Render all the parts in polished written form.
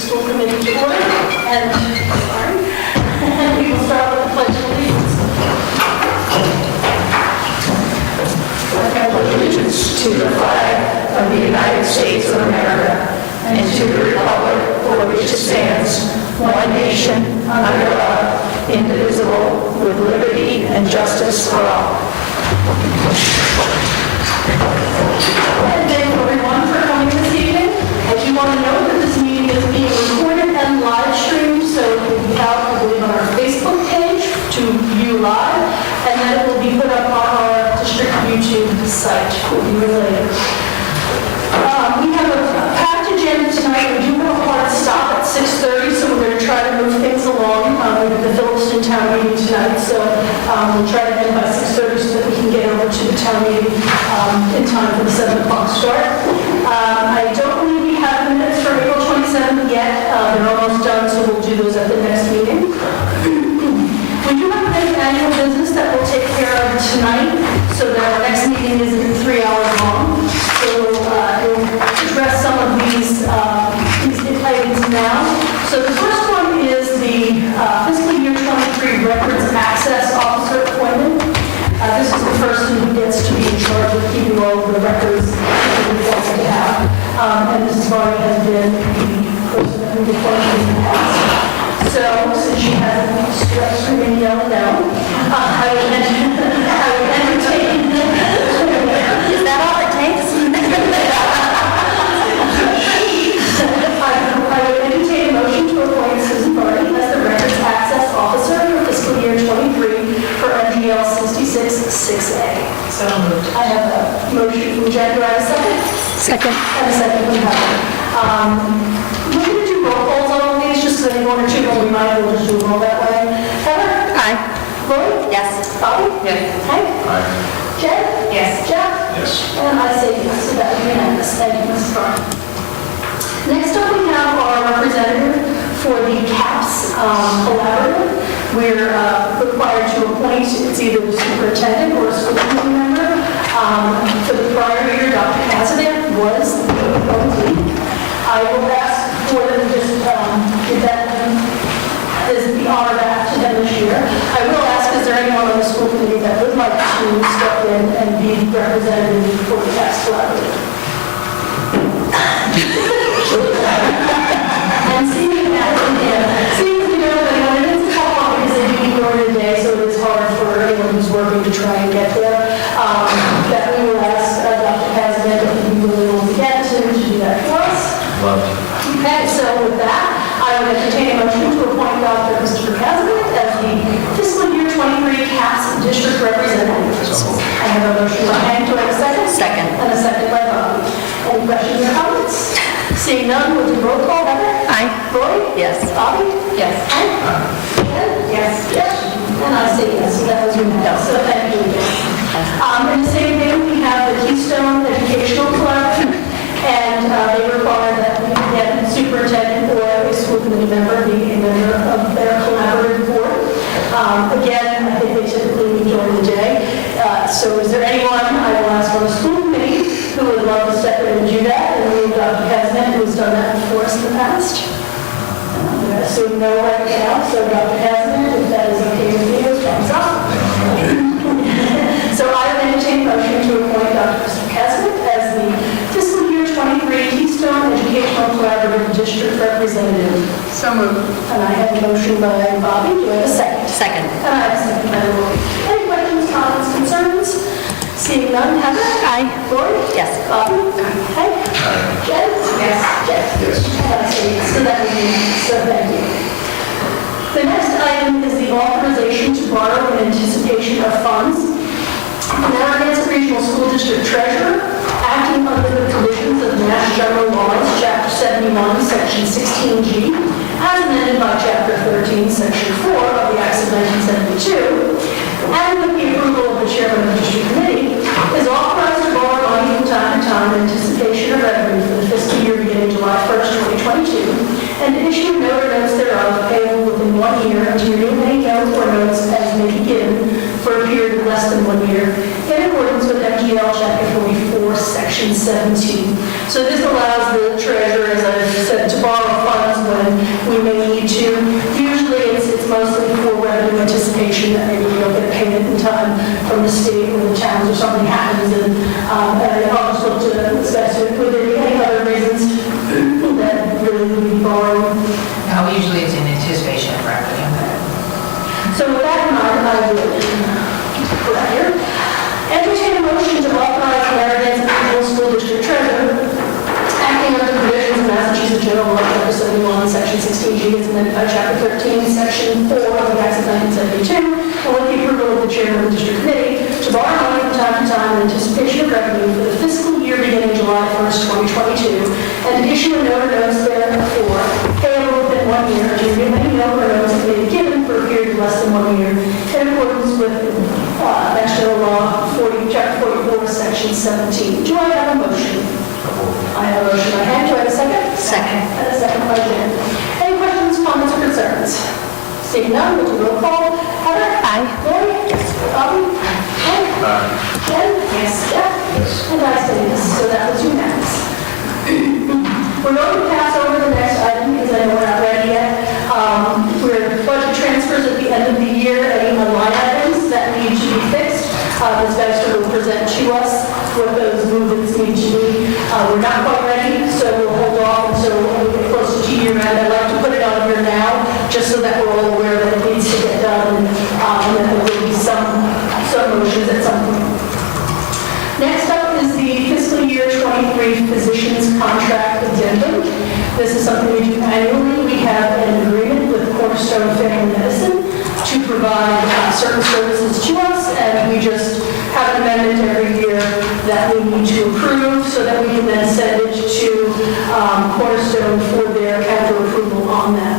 school committee to order, and we will start with the pledge of allegiance. Allegiance to the flag of the United States of America and to the republic for which it stands, one nation, under God, indivisible, with liberty and justice for all. And thank you everyone for coming this evening. I do want to note that this meeting is being recorded and live streamed, so it will be out, I believe, on our Facebook page to view live, and then it will be put up on our district YouTube site. We'll be related. We have a packed agenda tonight. We do have a hard stop at 6:30, so we're going to try to move things along. We have the Phillipston town meeting tonight, so we'll try to end by 6:30 so that we can get over to the town meeting in time for the 7 o'clock start. I don't believe we have minutes for April 27th yet. They're almost done, so we'll do those at the next meeting. We do have an annual business that we'll take care of tonight, so that our next meeting isn't 3 hours long. So we'll address some of these items now. So the first one is the fiscal year 23 records access officer appointment. This is the person who gets to be in charge of keeping all of the records that we want to have. And Mrs. Varney has been the person that we've appointed in the past. So, since she hasn't stretched her in yelling down, I would entertain. Is that all it takes? I would entertain a motion to appoint Susan Varney as the Records Access Officer for fiscal year 23 for MGL 66-6A. So moved. I have a motion from Jen. Do I have a second? Second. And a second from Heather. We're going to do roll calls on all these, just because I think one or two, but we might as well just do them all that way. Heather? Aye. Lori? Yes. Bobby? Yes. Hank? Aye. Jen? Yes. Jeff? Yes. And I say yes, so that is unanimous. Thank you, Ms. Farr. Next up, we have our representative for the CAPS collaborative. We're required to appoint, it's either the superintendent or a school committee member. For the prior year, Dr. Cassidy was the appointee. I will ask for them to just give that as the honor back to them this year. I will ask, is there anyone on the school committee that would like to step in and be representative for the CAPS collaborative? And seeing that, seeing as we know that anyone, it is a tough one because they do need during the day, so it is hard for anyone who's working to try and get there. That we will ask Dr. Cassidy if he will be able to get to do that for us. Love to. Okay, so with that, I would entertain a motion to appoint Dr. Christopher Cassidy as the fiscal year 23 CAPS district representative. I have a motion by Hank. Do I have a second? Second. And a second by Bobby. Any questions or comments? Seeing none, we'll do roll call. Heather? Aye. Lori? Yes. Bobby? Yes. Hank? Jen? Yes. Yes. And I say yes, so that was unanimous. So thank you again. In the same vein, we have the Keystone Educational Collaborative, and they require that we get a superintendent or a school committee member be a member of their collaborative board. Again, I think they typically meet during the day. So is there anyone, I will ask on the school committee, who would love to step in and do that? And we have Dr. Kazman, who has done that for us in the past. I'm going to assume no right now, so Dr. Kazman, if that is okay with you, thumbs up. So I would entertain a motion to appoint Dr. Christopher Kazman as the fiscal year 23 Keystone Educational Collaborative District Representative. So moved. And I have a motion by Bobby. Do I have a second? Second. And I have a second by Lori. Any questions, comments, concerns? Seeing none, Heather? Aye. Lori? Yes. Bobby? Hank? Jen? Yes. Jeff? Yes. And I say yes. So that would be, so thank you. The next item is the authorization to borrow in anticipation of funds. The Narragansett Regional School District Treasurer, acting under the provisions of Mass General Laws, Chapter 71, Section 16G, as amended by Chapter 13, Section 4 of the Acts of 1972, and with the approval of the Chairman of the District Committee, is authorized to borrow money from time to time in anticipation of revenue for the fiscal year beginning July 1st, 2022, and to issue note or notes thereof payable within 1 year and to renew any note or notes as may be given for a period of less than 1 year, in accordance with MGL Chapter 44, Section 17. So this allows the treasurer, as I've said, to borrow funds when So with that in mind, I would put that here. Entertain a motion to authorize the mayor and Middle School District Treasurer, acting under the provisions of Massachusetts General Law, Chapter 71, Section 16G, as amended by Chapter 13, Section 4 of the Acts of 1972, and with the approval of the chairman of the district committee, to borrow money from time to time in anticipation of revenue for the fiscal year beginning July 1st, 2022, and to issue a note or notes therefore payable within 1 year, to renew any note or notes that may be given for a period of less than 1 year, in accordance with Mass General Law 40, Chapter 44, Section 17. Do I have a motion? I have a motion by Hank. Do I have a second? Second. And a second by Jen. Any questions, comments, or concerns? Seeing none, we'll do roll call. Heather? Aye. Lori? Yes. Bobby? Hank? Jen? Yes. Jeff? Yes. And I say yes, so that was unanimous. We're going to pass over the next item because I know we're not ready yet. We're budget transfers at the end of the year, any line items that need to be fixed. Ms. Baxter will present to us what those movements need to be. We're not quite ready, so we'll hold off until we get closer to year end. I'd like to put it on here now, just so that we're all aware that it needs to get done, and that there will be some motions at some point. Next up is the fiscal year 23 physicians contract addendum. This is something we do annually. We have an agreement with Cornerstone Family Medicine to provide certain services to us, and we just have an amendment every year that we need to approve so that we can then send it to Cornerstone for their capital approval on that.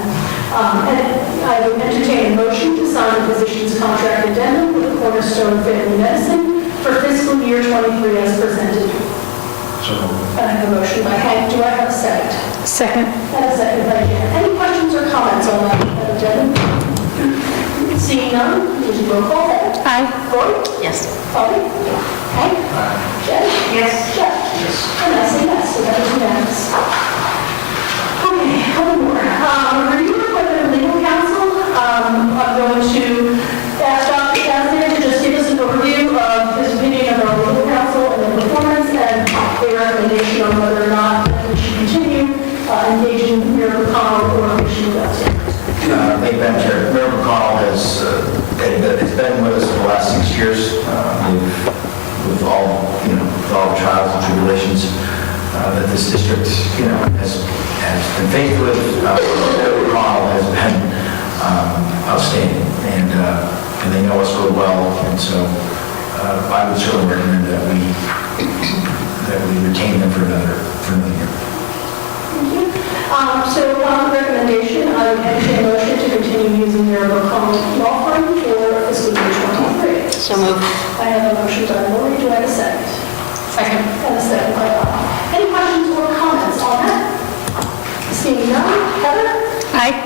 And I would entertain a motion to sign the physicians contract addendum with Cornerstone Family Medicine for fiscal year 23 as presented. So moved. I have a motion by Hank. Do I have a second? Second. And a second by Jan. Any questions or comments on that addendum? Seeing none, would you roll call that? Aye. Lori? Yes. Bobby? Hank? Jen? Yes. Jeff? Yes. And I say yes, so that is unanimous. Okay, one more. Review appointment of legal counsel. I'm going to ask Dr. Kazner to just give us an overview of his opinion of our legal counsel and their performance and their recommendation on whether or not we should continue engaging Mayor McConnell or we should go upstairs. Thank you, Madam Chair. Mayor McConnell has been with us for the last 6 years. With all the trials and tribulations that this district has been faced with. Mayor McConnell has been outstanding, and they know us really well, and so I would certainly recommend that we retain them for another year. Thank you. So on the recommendation, I would entertain a motion to continue using Mayor McConnell law firm for fiscal year 23. So moved. I have a motion by Lori. Do I have a second? Second. And a second by Bob. Any questions or comments on that? Seeing none. Heather? Aye.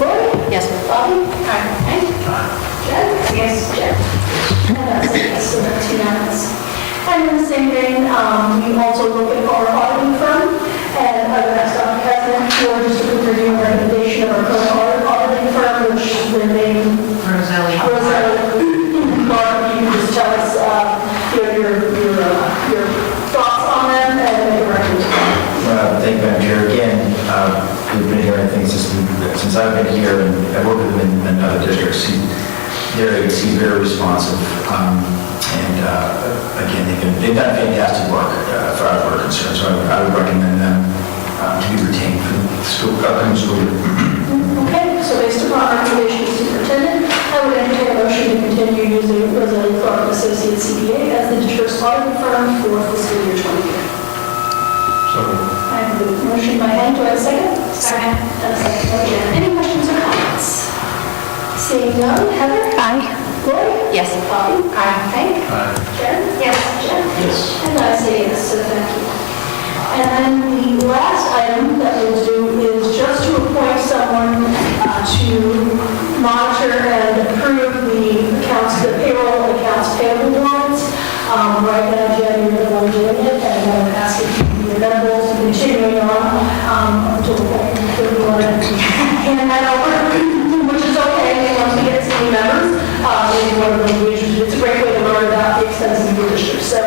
Lori? Yes. Bobby? Aye. Hank? Jen? Yes. Jen? And that's a yes, so that's unanimous. And in the same vein, we also look at our auditing firm, and I would ask Dr. Kazner for just a quick review and recommendation of our current auditing firm, which the name Roselli. Mark, you can just tell us your thoughts on them and make a recommendation. Thank you, Madam Chair. Again, we've been here, I think, since I've been here, and I've worked with him in other districts. He's very responsive. Again, they've done fantastic work as far as we're concerned. So I would recommend them to be retained for the upcoming school year. Okay, so based upon our recommendation of the superintendent, I would entertain a motion to continue using Roselli Clark Associates CPA as the district's auditing firm for fiscal year 23. So I have a motion by Hank. Do I have a second? Second. And a second by Jan. Any questions or comments? Seeing none. Heather? Aye. Lori? Yes. Bobby? Aye. Hank? Aye. Jen? Yes. Jen? Yes. And I say yes, so thank you. And then the last item that we'll do is just to appoint someone to monitor and approve the accounts, the payroll and accounts payable warrants. Right now, Jen, you're the one doing it, and I would ask if you be amenable to continuing on until the point that we want to hand that over, which is okay, once we get to the members. Maybe one of them, it's a great way to learn about the expenses of your district. So,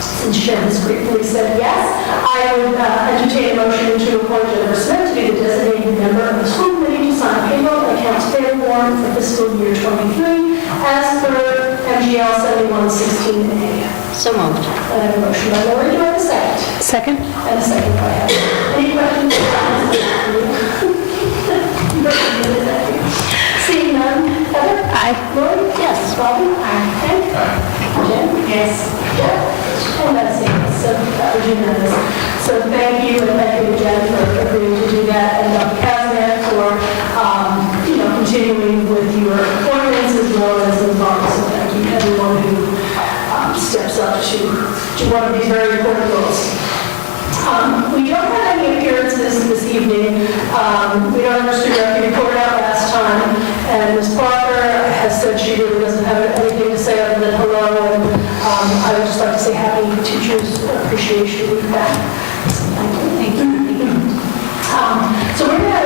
since Jen has gratefully said yes, I would entertain a motion to appoint Jennifer Smith to be the designated member of the school committee to sign payroll and accounts accounts payable warrant for fiscal year '23 as per MGL 7116A. So moved. I have a motion by Lori, do I have a second? Second? And a second by Heather. Any questions? Seeing none, Heather? Aye. Lori? Yes. Bobby? Aye. Ken? Jen? Yes. Jeff? And that's it. So that was unanimous. So thank you, and thank you, Jen, for agreeing to do that, and Dr. Kazan for, continuing with your appointments as well as the involvement. So thank you, everyone who steps up to one of these very important roles. We don't have any appearances this evening. We don't understand if you reported out last time, and Ms. Parker has said she really doesn't have anything to say other than hello, and I would just like to say happy Teachers Appreciation Week back. Thank you. Thank you. So we're going to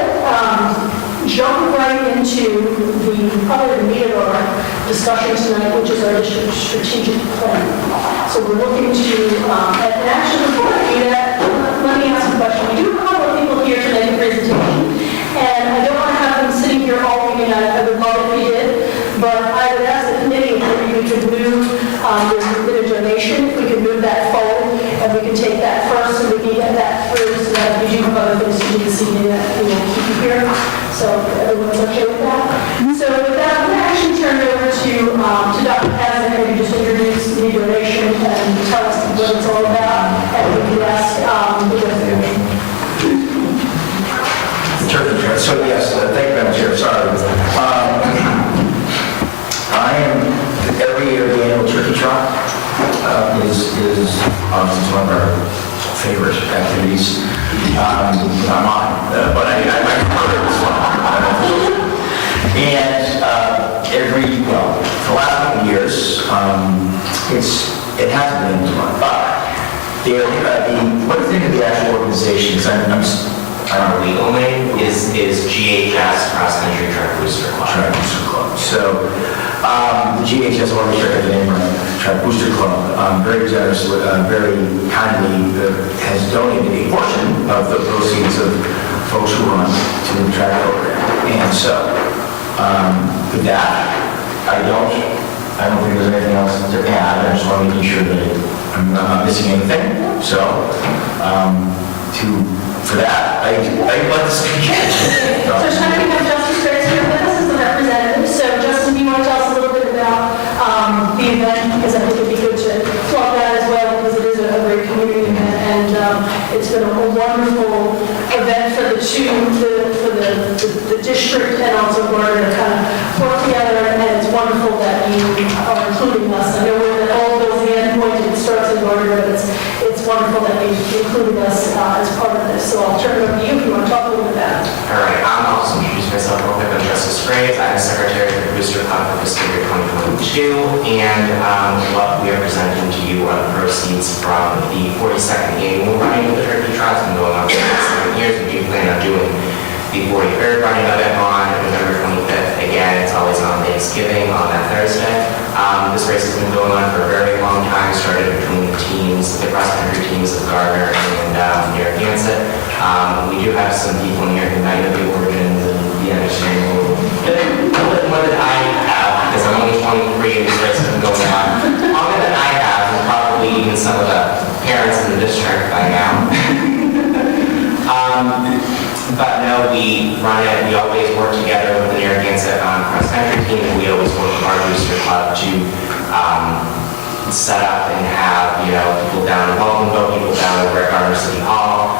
jump right into probably the meat of our discussion tonight, which is our district strategic plan. So we're looking to, and actually before I do that, let me ask a question. We do have a couple of people here to make a presentation, and I don't want to have them sitting here all evening. I would love if we did, but I would ask the committee if we could move, there's a bit of donation, if we could move that forward, and we can take that first, so we can get that through, so that we do have other things to do this evening that we will keep you here. So everyone's okay with that? So with that, I'm going to actually turn it over to Dr. Kazan, who just introduce the donation and tell us what it's all about, and we can ask So yes, thank you, Madam Chair, sorry. I am, every year the annual turkey trot is obviously one of our favorite activities. I'm on, but I prefer it as well. And for the last couple of years, it hasn't been as much. What is the name of the actual organization? Because Our legal name is GHS Cross Country Track Booster Club. So the GHS Orchestra, the name Track Booster Club, very generous, very kindly has donated a portion of the proceeds of folks who run to the track program. And so with that, I don't think there's anything else to add. I just want to make sure that I'm not missing anything. So for that, I'd like to speak. So tonight we have Justin Grace here with us as the representative. So Justin, do you want to tell us a little bit about the event? Because I think it'd be good to plug that as well, because it is a great community event, and it's been a wonderful event for the district and also Gardner to kind of work together, and it's wonderful that you are including us. I know we're at all those the end point, it starts in Gardner, but it's wonderful that you included us as part of this. So I'll turn it over to you if you want to talk a little bit about it. All right, I'll just introduce myself real quick. I'm Justice Graves. I'm the Secretary of the Booster Club for fiscal year 2022, and what we are presenting to you are the proceeds from the 42nd annual running of the Turkey Trot. It's been going on for the last 7 years. We do plan on doing the 43rd running of it on November 25th. Again, it's always on Thanksgiving on that Thursday. This race has been going on for a very long time. Started between the cross-country teams of Gardner and Narragansett. We do have some people in here who might know the origins and the understanding a little bit more than I have, because I'm only 23 and this race has been going on longer than I have, and probably even some of the parents in the district by now. But no, we run it, we always work together with the Narragansett cross-country team, and we always work with our booster club to set up and have, people down in Welcome Boat, people down over at Gardner City Hall.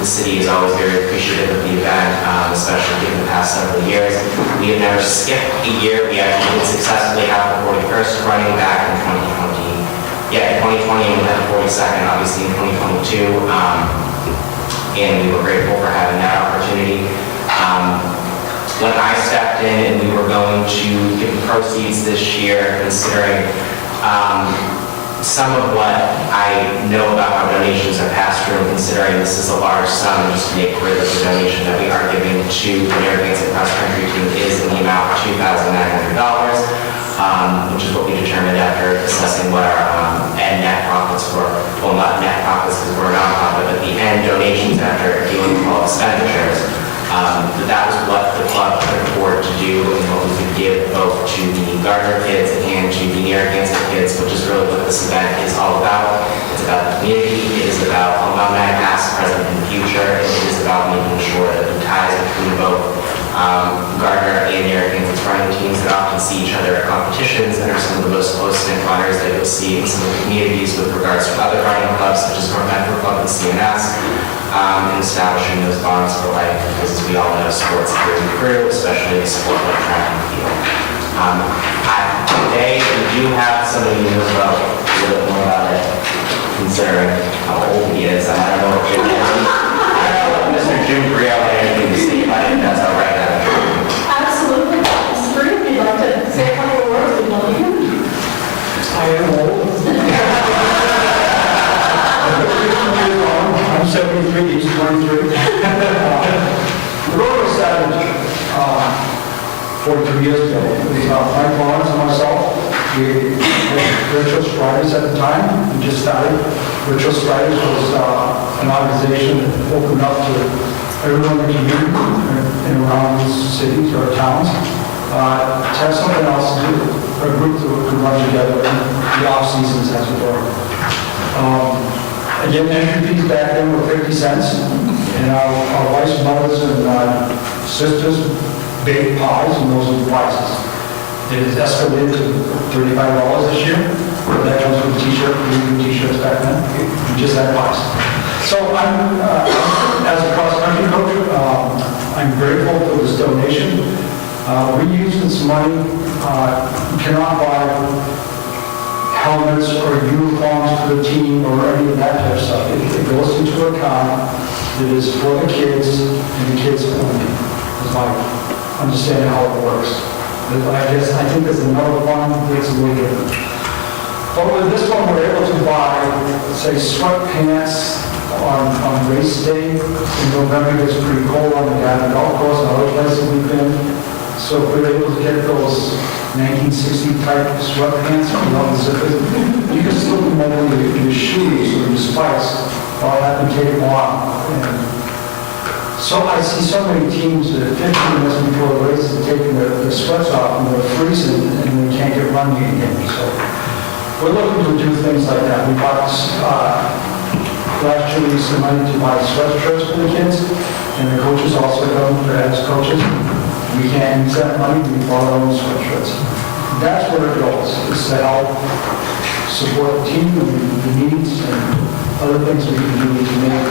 The city is always very appreciative of the event, especially given the past several years. We have never skipped a year. We actually did successfully have the 41st running back in 2020. Yeah, in 2020, and we had the 42nd, obviously, in 2022. And we were grateful for having that opportunity. When I stepped in and we were going to give proceeds this year, considering some of what I know about how donations are passed through, and considering this is a large sum, just to make clear that the donation that we are giving to the Narragansett Cross Country team is in the amount of $2,900, which is what we determined after assessing what our net profits were. Well, not net profits because we're a nonprofit, but the end donations after dealing with all expenditures. That was what the club could afford Narragansett kids, which is really what this event is all about. It's about the community, it is about alumni, past, present, and future, and it is about making sure that the ties between both Gardner and Narragansett's running teams that often see each other at competitions and are some of the most close-knit runners that you'll see in some of the communities with regards to other running clubs, such as North Metro Club and CNS, and establishing those bonds for life, because as we all know, sports through and through, especially a sport like track and field. Today, we do have somebody who knows about a little bit more about it, considering how old he is. I don't know if Mr. Jim Brielle had anything to say about it. That's all right. Absolutely. Mr. Green, if you'd like to say a couple of words, we'd love to hear you. I am old. I'm 73, he's 23. The road was started 43 years ago. It was Mike Lawrence and myself. We had Virtual Striders at the time. We just started. Virtual Striders was an organization that opened up to everyone in the community and around these cities or towns to have something else to do, a group that could run together in the off seasons, as it were. Again, entry fees back then were 50 cents, and our wife's mothers and sisters baked pies, and those were the prices. It has escalated to $35 this year. That comes with a t-shirt, we do t-shirts back then. We just had pies. So I'm, as a cross-country coach, I'm grateful for this donation. We use this money, you cannot buy helmets or uniforms for the team or any of that type of stuff. It goes into an account that is for the kids and the kids only. Is my understanding how it works. I think there's another one that's a little different. But with this one, we're able to buy, say, sweatpants on race day. In November, it gets pretty cold on the golf course and other places we've been. So if we're able to get those 1960 type sweatpants without the zippers, you can slip them over your shoes or your spikes while I have to take them off. So I see so many teams that 15 minutes before the race are taking their sweats off and they're freezing and they can't get running again. So we're looking to do things like that. We bought last year we used some money to buy sweatshirts for the kids, and the coaches also come as coaches. We can't use that money, we bought our own sweatshirts. That's where it goes, is to help support the team and the needs and other things we can do to make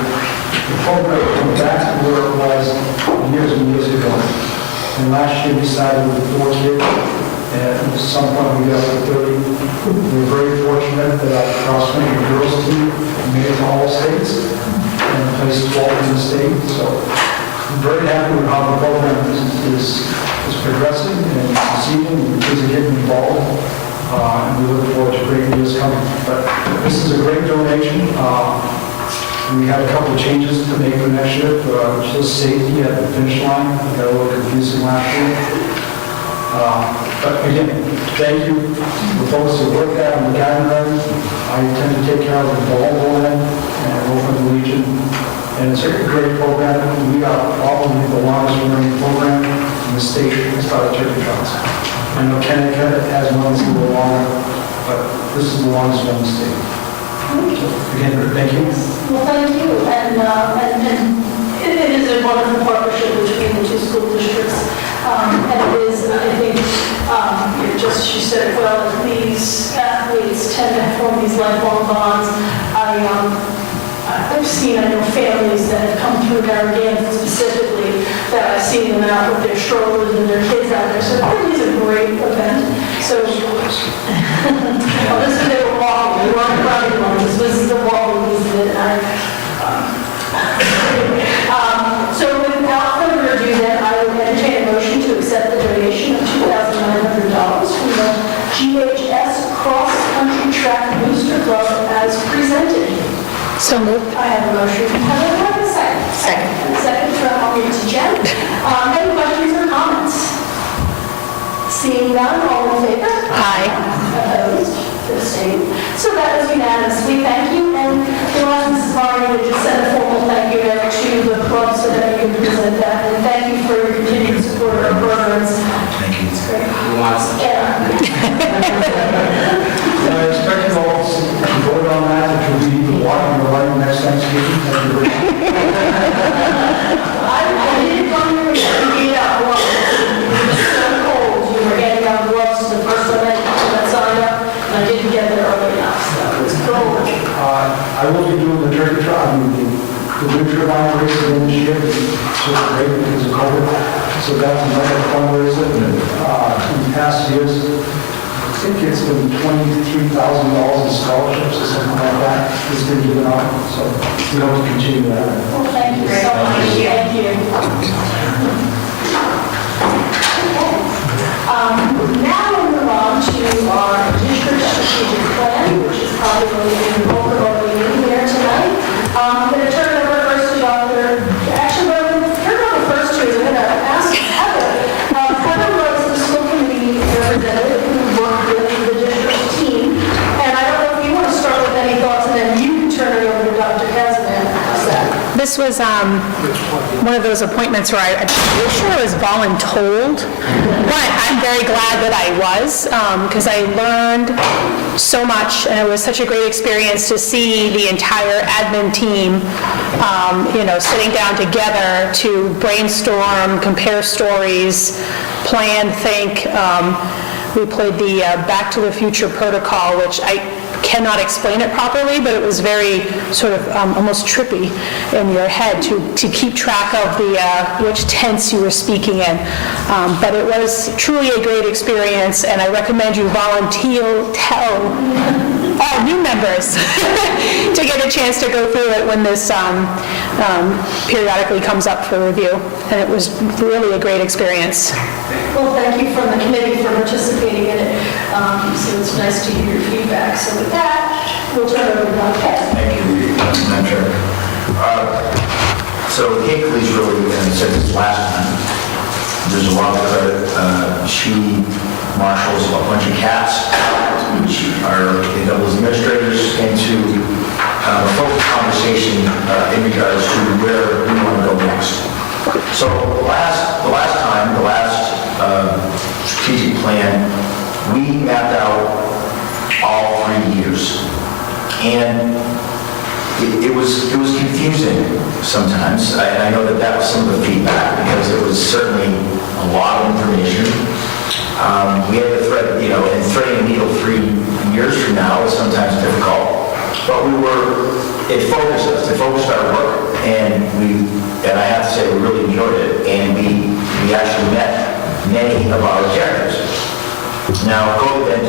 the program come back to where it was years and years ago. And last year we started with 4 kids, and at some point we got up to 30. We're very fortunate that our cross-country girls team made it to all states and placed 12th in the state. So I'm very happy with how the program is progressing and succeeding, and the kids are getting involved. And we look forward to great years coming. But this is a great donation. We had a couple of changes to make for next year for just safety at the finish line. It got a little confusing last year. But again, thank you for folks who work out in the garden room. I tend to take care of the volleyball end and open the Legion. And it's a great program. We are probably the longest running program in the state as far as turkey trot's. I know Connecticut has one that's a little longer, but this is the longest one in the state. Again, thank you. Well, thank you. And it is a wonderful partnership between the 2 school districts. And it is, I think, she said it well, these athletes tend to form these lifelong bonds. I've seen, I know, families that have come through Narragansett specifically, that I've seen them out with their strollers and their kids out there. So it really is a great event. So, well, this is, they were walking, we weren't running one, this was the walking piece of it. So without further ado, then, I would entertain a motion to accept the donation of $2,900 from the GHS Cross Country Track Booster Club as presented. So moved. I have a motion from Heather, do I have a second? Second. And a second from, I'll give it to Jen. Any questions or comments? Seeing none, all in favor? Aye. Opposed? Abstained? So that is unanimous. We thank you, and we'll ask Mrs. Barney to just send a formal thank you note to the club so that you can present that. And thank you for your continued support of our programs. Thank you. It's great. Who wants to? Yeah. I expect you all to vote on that, it will be the water in the light next Thanksgiving. Thank you very much. I didn't come here with you out gloves. It was so cold, you were getting out gloves the first time I put that sign up, and I didn't get there early enough, so it was cold. I will be doing the turkey trot, the wind turbine race again this year, it's just great because of COVID. So that's another fundraiser. In past years, I think it's been $23,000 in scholarships or something like that. It's been given out, so we hope to continue that. Well, thank you so much. Thank you. Now we'll move on to our district strategic plan, which is probably going to be the bulk of what we need here tonight. I'm going to turn it over first to Dr. Actually, what I'm going to turn it over first to is I'm going to ask Heather. Heather was the school committee representative who worked with the district team. And I don't know if you want to start with any thoughts, and then you can turn it over to Dr. Kazaman. How's that? This was one of those appointments where I'm pretty sure I was voluntold, but I'm very glad that I was, because I learned so much, and it was such a great experience to see the entire admin team, sitting down together to brainstorm, compare stories, plan, think. We played the Back to the Future protocol, which I cannot explain it properly, but it was very sort of almost trippy in your head to keep track of the which tense you were speaking in. But it was truly a great experience, and I recommend you tell all new members to get a chance to go through it when this periodically comes up for review. And it was really a great experience. Well, thank you from the committee for participating in it. So it's nice to hear your feedback. So with that, we'll turn it over to Dr. Kazaman. Thank you, Madam Chair. So Kate Police really, and I said this last time, there's a lot of credit. She marshals a bunch of cats, which are double as administrators, into a focused conversation in regards to where we want to go next. So the last strategic plan, we mapped out all 3 years. And it was confusing sometimes. I know that was some of the feedback, because it was certainly a lot of information. We had to thread, and threading a needle 3 years from now is sometimes difficult. But it focused us, it focused our work, and I have to say we really enjoyed it, and we actually met many of our objectives. Now, COVID then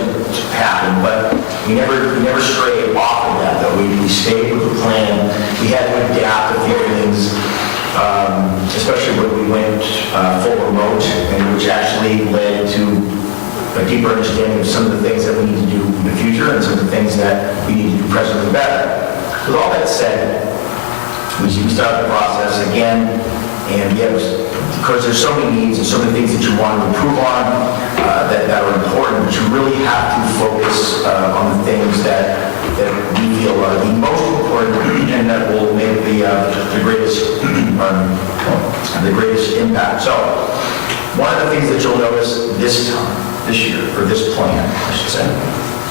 happened, but we never strayed off of that, though. We stayed with the plan. We had to adapt a few things, especially when we went full remote, and which actually led to a deeper understanding of some of the things that we need to do in the future and some of the things that we need to do presently better. With all that said, we started the process again, and because there's so many needs and so many things that you want to improve on that are important, but you really have to focus on the things that we feel are the most important and that will make the greatest impact. So, one of the things that you'll notice this year, or this plan, I should say,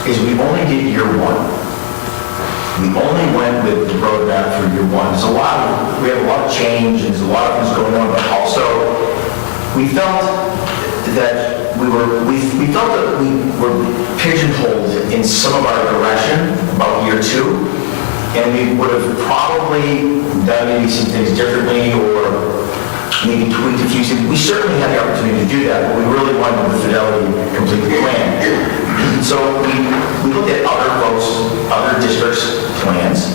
is we only did year one. We only went with the roadmap for year one. We have a lot of change, and there's a lot of things going on, but also we felt that we were pigeonholed in some of our direction about year two, and we would have probably done maybe some things differently or maybe tweaked a few things. We certainly had the opportunity to do that, but we really wanted with fidelity to complete the plan. So we looked at other districts' plans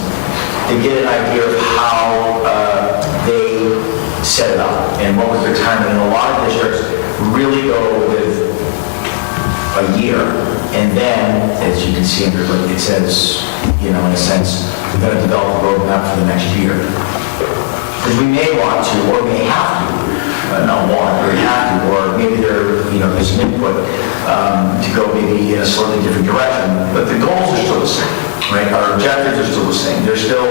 to get an idea of how they set it up and what was their timing. And a lot of districts really go with a year, and then, as you can see under it says, in a sense, we're going to develop a roadmap for the next year. Because we may want to, or may have to, not want, or have to, or maybe there's some input to go maybe in a slightly different direction. But the goals are still the same, right? Our objectives are still the same. They're still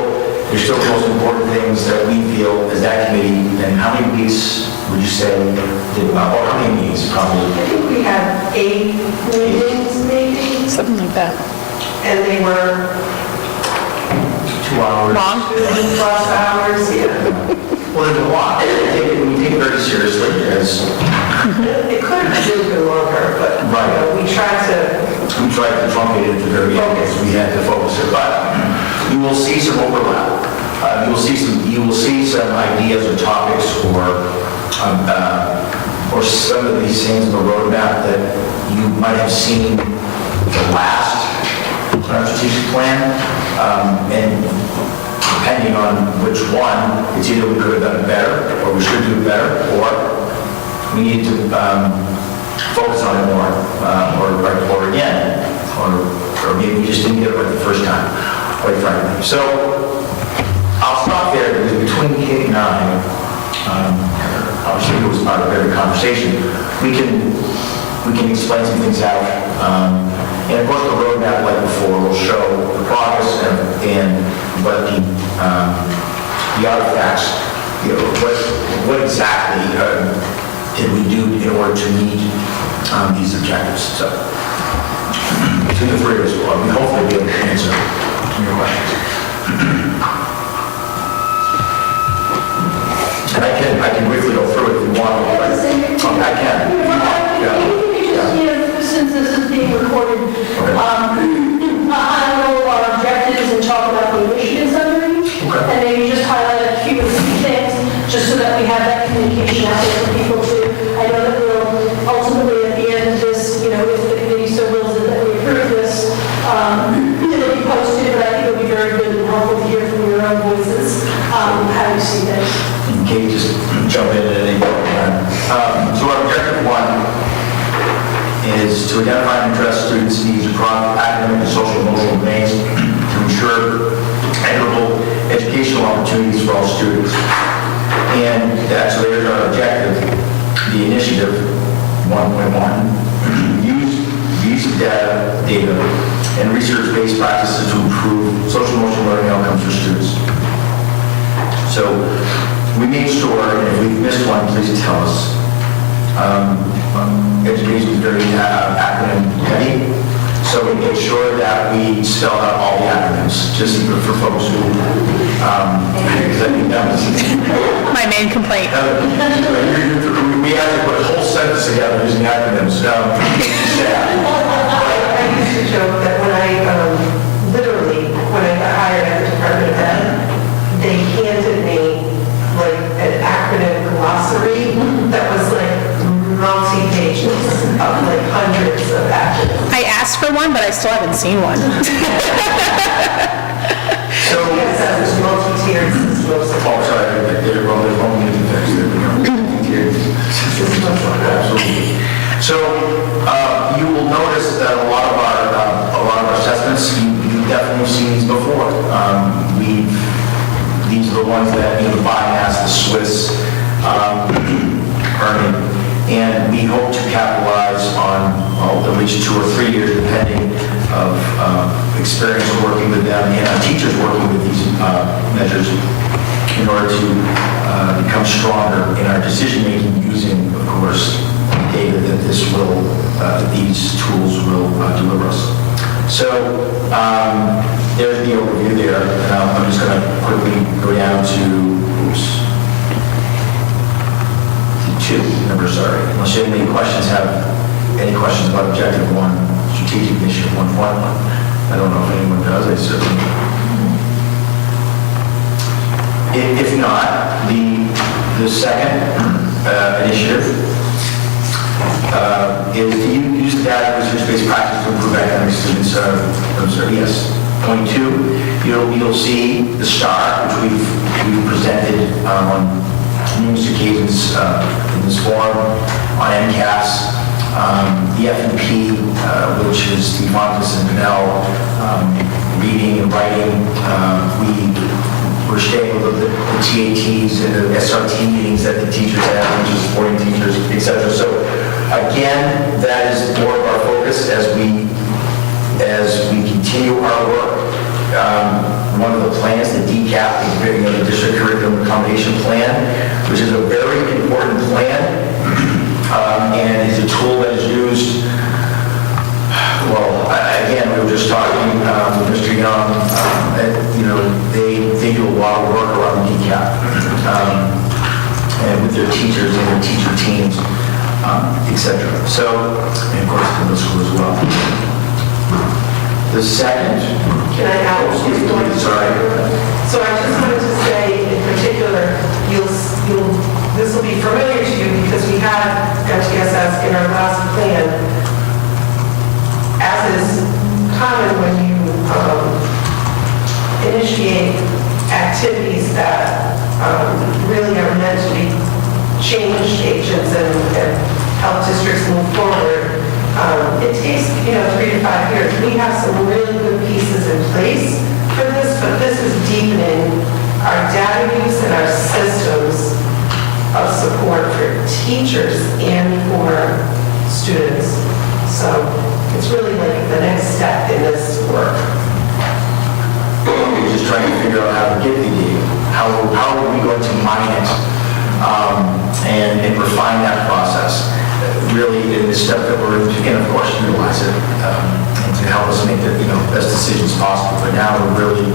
the most important things that we feel as that committee, and how many weeks would you say, or how many meetings, probably? I think we had 8 meetings maybe, Something like that. and they were 2 hours? Long? 2+ hours, yeah. Well, there's a lot. We take it very seriously as, It could have been longer, but you Right. know, we tried to, we tried to truncate it at the very end because we had to focus it. But you will see some overlap. You will see some ideas or topics or some of these things in the roadmap that you might have seen the last strategic plan. And depending on which one, it's either we could have done it better, or we should do it better, or we need to focus on it more, or again, or maybe we just didn't get it right the first time, quite frankly. So I'll stop there, because between K-9, obviously it was part of every conversation, we can explain some things out. And of course, the roadmap, like before, will show the progress and what the artifacts, what exactly did we do in order to meet these objectives. So, between the three of us, we hopefully be able to answer your questions. And I can briefly go through it if you want. I can. Since this is being recorded, I don't know our objectives and talk about the initiatives underneath, and maybe just highlight a few of the key things, just so that we have that communication out there for people too. I know that we'll ultimately, at the end of this, if the committee so wills it, that we approve this, it'll be posted, but I think it'll be very good and helpful to hear from your own voices, how you see things. And Kate, just jump in at any point. So our objective 1 is to identify and address students' needs across academic and social emotional domains to ensure equitable educational opportunities for all students. And so there's our objective, the initiative 1.1, use of data and research-based practices to improve social emotional learning outcomes for students. So we made sure, and if we've missed one, please tell us. Education is very acronym heavy, so we made sure that we spelled out all the acronyms, just for folks who, because I think that was, My main complaint. we had to put a whole sentence together using acronyms. Sad. I used to joke that when I got hired at the Department of Ed, they handed me like an acronym glossary that was like multi-pages of like hundreds of acronyms. I asked for one, but I still haven't seen one. So, Yes, that was multi-tiered systems. oh, sorry, there's only the text there, absolutely. So, you will notice that a lot of our assessments, you've definitely seen these before. These are the ones that, the BIAS, the Swiss, earning. And we hope to capitalize on at least 2 or 3 years, depending of experience working with them and our teachers working with these measures in order to become stronger in our decision-making using, of course, data that these tools will deliver us. So there's the overview there. I'm just going to quickly go down to, unless you have any questions, about Objective 1, Strategic Initiative 1.1. I don't know if anyone does, I certainly. If not, the second initiative is to use the data research-based practice to improve academic students. Yes. Point 2, you'll see the STAR, which we've presented on numerous occasions in this forum, on MCAS, the F&P, which is the Montes and Pinnell reading and writing. We're staying with the TATs and the SRT meetings that the teachers have, which is supporting teachers, etc. So again, that is more of our focus as we continue our work. One of the plans, the DCAP, the District Curriculum Accommodation Plan, which is a very important plan just talking with Mr. Young, they do a lot of work around the DCAP, and with their teachers and their teacher teams, etc. So, and of course, the middle school as well. The second. Can I add? Sorry. So I just wanted to say, in particular, this will be familiar to you because we had MTSS in our last plan. As is common when you initiate activities that really are meant to be change agents and help districts move forward, it takes 3 to 5 years. We have some really good pieces in place for this, but this is deepening our data use and our systems of support for teachers and for students. So it's really like the next step in this work. We're just trying to figure out how to get the data. How are we going to mine it and refine that process? Really, in the step that we're in, and of course, utilize it and to help us make the best decisions possible. But now we're really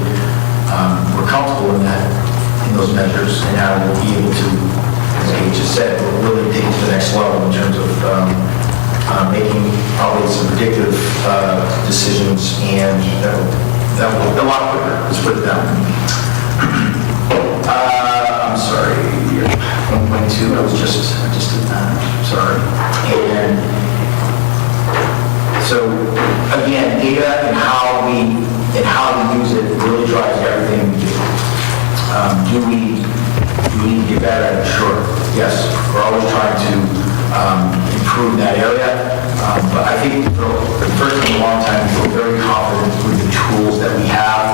we're comfortable in those measures, and now we'll be able to, as Kate just said, we'll really take it to the next level in terms of making probably some predictive decisions, and that will be a lot quicker. Let's put it down. I'm sorry, 1.2. I just did that. Sorry. And so again, data and how we use it really drives everything we do. Do we need to get better at it? Sure. Yes. We're always trying to improve that area. But I think for the first time in a long time, we feel very confident with the tools that we have.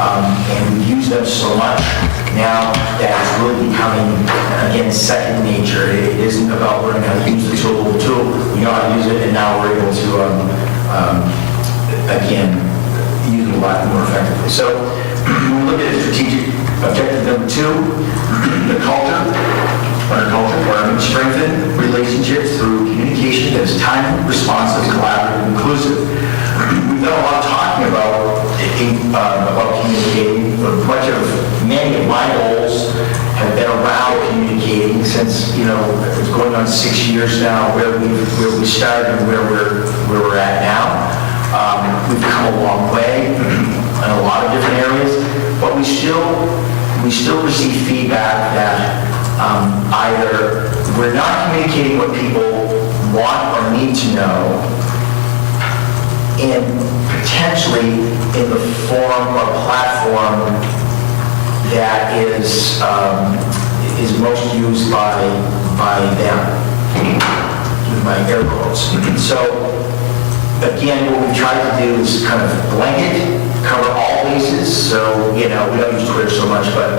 And we use them so much now that it's really becoming, again, second nature. It isn't about learning how to use the tool. The tool, we know how to use it, and now we're able to, again, use it a lot more effectively. So when we look at strategic objective number 2, the culture, strengthen relationships through communication that is timely, responsive, collaborative, and inclusive. We've done a lot of talking about communicating, but many of my goals have been around communicating since, it's going on 6 years now, where we started and where we're at now. We've come a long way in a lot of different areas, but we still receive feedback that either we're not communicating what people want or need to know, and potentially in the form or platform that is most used by them, with my air quotes. So again, what we try to do is kind of blanket, cover all bases. So we don't use Twitter so much, but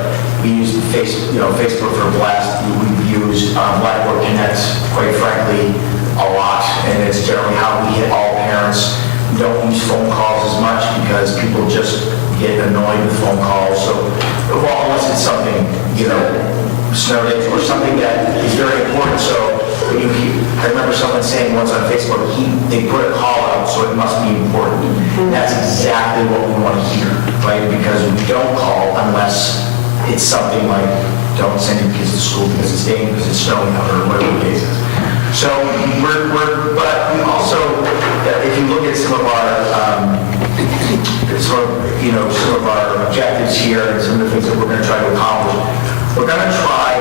we use Facebook for a blast. We've used Blackboard Connect, quite frankly, a lot, and it's generally how we hit all parents. We don't use phone calls as much because people just get annoyed with phone calls. So, well, unless it's something, snow days or something that is very important. So I remember someone saying once on Facebook, they put a call out, so it must be important. That's exactly what we want to hear, right? Because we don't call unless it's something like, don't send your kids to school because it's dangerous, because it's snowing out, or whatever the case is. So but we also, if you look at some of our objectives here and some of the things that we're going to try to accomplish, we're going to try,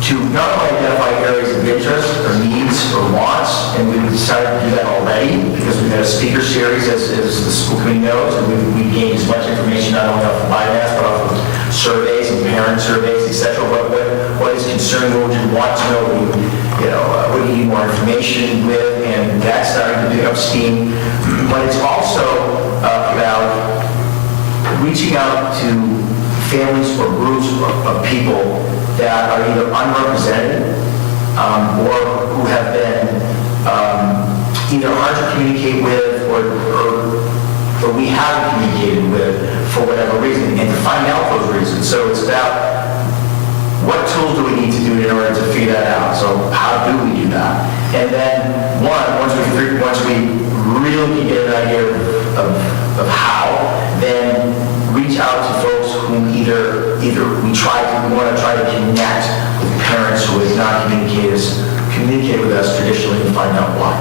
to not only identify areas of interest or needs or wants, and we've decided to do that already because we've had a speaker series, as the school committee knows, and we've gained as much information not only off of IDAS, but off of surveys and parent surveys, etc. What is concerning? What would you want to know? What do you need more information with? And that's starting to pick up steam. But it's also about reaching out to families or groups of people that are either unrepresented or who have been either hard to communicate with or we haven't communicated with for whatever reason, and to find out those reasons. So it's about what tools do we need to do in order to figure that out? So how do we do that? And then once we really get an idea of how, then reach out to folks whom either we want to try to connect with parents who have not communicated with us traditionally and find out why.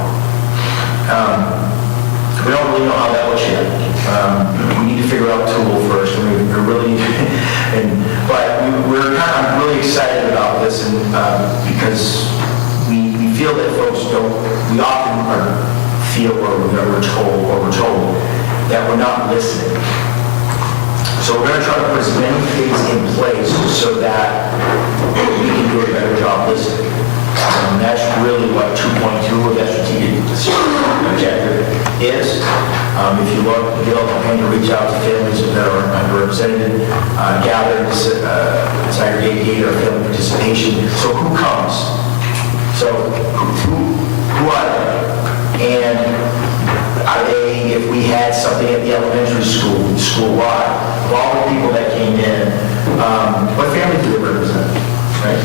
We don't really know how that looks yet. We need to figure out tool first, and we're really, but I'm really excited about this, and because we feel that folks we often feel or we're told that we're not listening. So we're going to try to put as many things in place so that we can do a better job listening. And that's really what 2.2 of that strategic objective is. If you look, develop a plan to reach out to families that are underrepresented, gather and disaggregate data or family participation. So who comes? So who are they? And are they, if we had something at the elementary school-wide, of all the people that came in, what family do they represent? Right?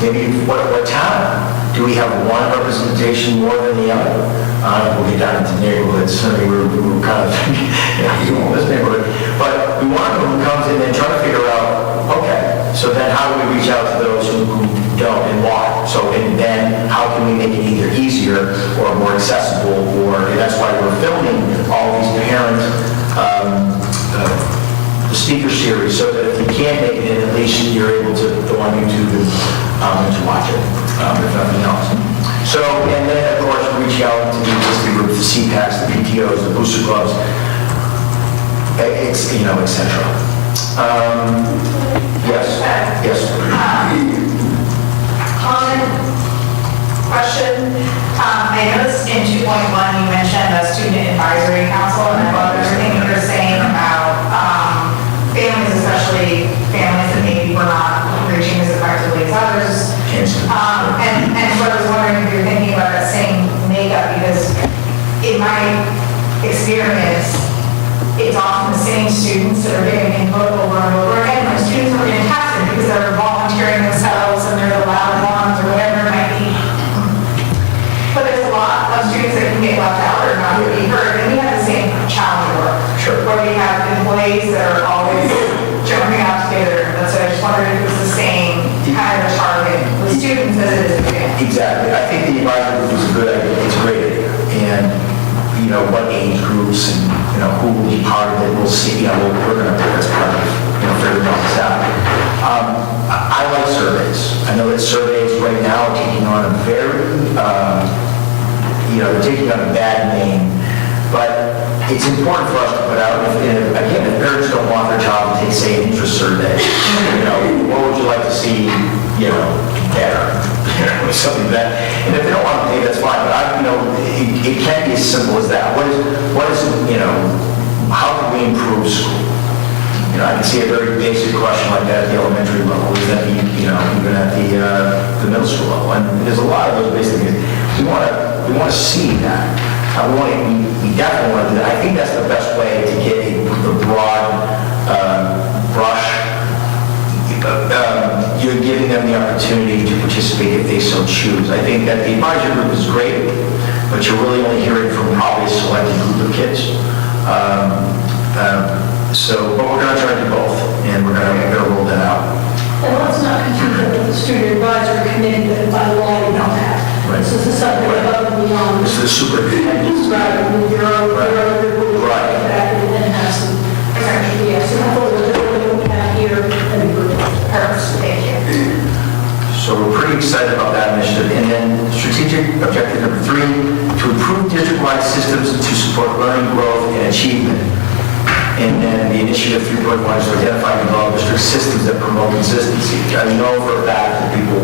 Maybe what town? Do we have one representation more than the other? We'll get down into neighborhoods. Certainly we're kind of, you know, this neighborhood. But we want to know who comes in and try to figure out, okay, so then how do we reach out to those who don't and why? So, and then how can we make it either easier or more accessible, and that's why we're filming all these parent the speaker series, so that if you can't make it in, at least you're able to go on YouTube and to watch it, if nothing else. So, and then of course, reach out to the existing groups, the CPACs, the PTOs, the booster clubs, etc. Yes. Comment, question. I noticed in 2.1 you mentioned a student advisory council, and I love everything you were saying about families, especially families that maybe were not reaching as effectively as others. And so I was wondering if you're thinking about that same makeup, because in my experience, it's often the same students that are giving input over and over again. My students are fantastic because they're volunteering themselves and they're the loud ones or whatever it might be. But there's a lot of students that can get left out or not be heard, and we have the same challenge at work. Sure. Where we have employees that are always jumping out together. And so I just wondered if it was the same kind of target with students as it is with families. Exactly. I think the advisory group is a good idea. It's a great idea. And, what age groups and, who will be part of it, we'll see. We're going to put this part of, figuring all this out. I like surveys. I know that surveys right now are taking on a very, they're taking on a bad name. But it's important for us to put out, again, if parents don't want their child to take, say, an interest survey, what would you like to see, better? Something like that. And if they don't want to pay, that's fine. But it can't be as simple as that. What is, how can we improve school? I can see a very basic question like that at the elementary level. Is that even at the middle school level? And there's a lot of those basic things. We want to see that. We definitely want to do that. I think that's the best way to get the broad brush. You're giving them the opportunity to participate if they so choose. I think that the advisory group is great, but you're really only hearing from probably a selected group of kids. But we're going to try to do both, and we're going to roll that out. And let's not confuse it with the student advisory committee that by law we don't have. Right. This is something above and beyond. This is the superintendent. Right, with your own, Right. and have some, yes, and I thought what we have here, and we would. Thank you. So we're pretty excited about that initiative. And then strategic objective number 3, to improve district-wide systems to support learning, growth, and achievement. And then the initiative 3.1 is to identify and develop district systems that promote consistency. I know for a fact that people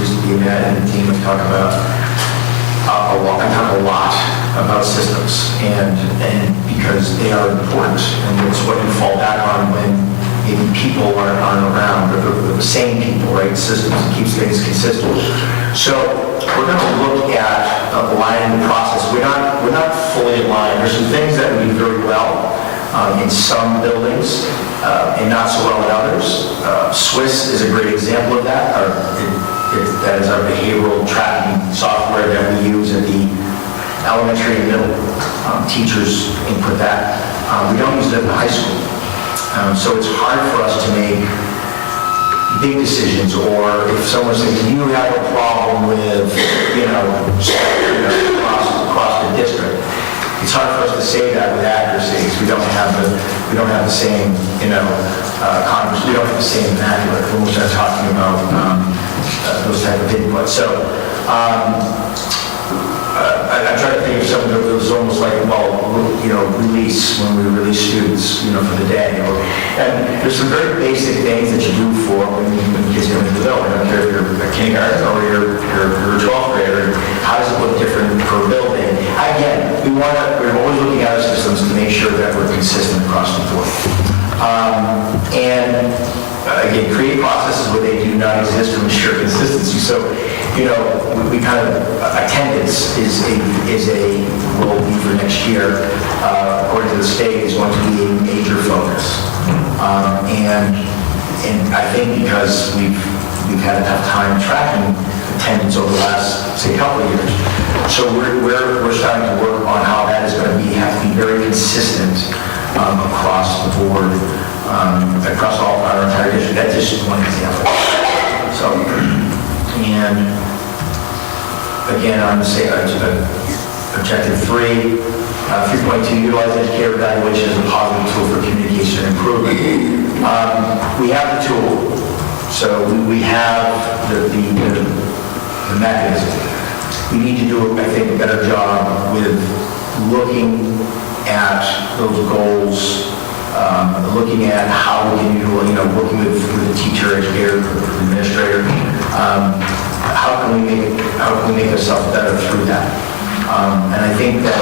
used to be mad and the team have talked about a lot about systems, and because they are important, and it's what you fall back on when maybe people aren't around, or the same people, right? Systems that keeps things consistent. So we're going to look at aligning the process. We're not fully aligned. There's some things that we do very well in some buildings and not so well in others. Swiss is a great example of that. That is our behavioral tracking software that we use at elementary and middle teachers input that. We don't use it in the high school. So it's hard for us to make big decisions, or if someone's saying, you have a problem with, across the district, it's hard for us to say that with accuracy, because we don't have the same, Congress, we don't have the same vernacular when we start talking about those type of input. So I try to think of something that was almost like, release, when we release students, for the day. And there's some very basic things that you do for when kids go into the building. I don't care if you're a kindergarten or you're a 12th grader. How does it look different per building? Again, we're always looking at our systems to make sure that we're consistent across the board. And again, create processes where they do not exist to ensure consistency. So, we kind of, attendance is a role for next year, according to the state, is going to be a major focus. And I think because we've had a tough time tracking attendance over the last, say, couple of years, so we're starting to work on how that is going to have to be very consistent across the board, across all our entire district. That's just one example. So, and again, on objective 3, 3.2, utilize educator evaluation as a positive tool for communication and improvement. We have the tool, so we have the mechanism. We need to do, I think, a better job with looking at those goals, looking at how we can do, working with the teacher, educator, administrator. How can we make ourselves better through that? And I think that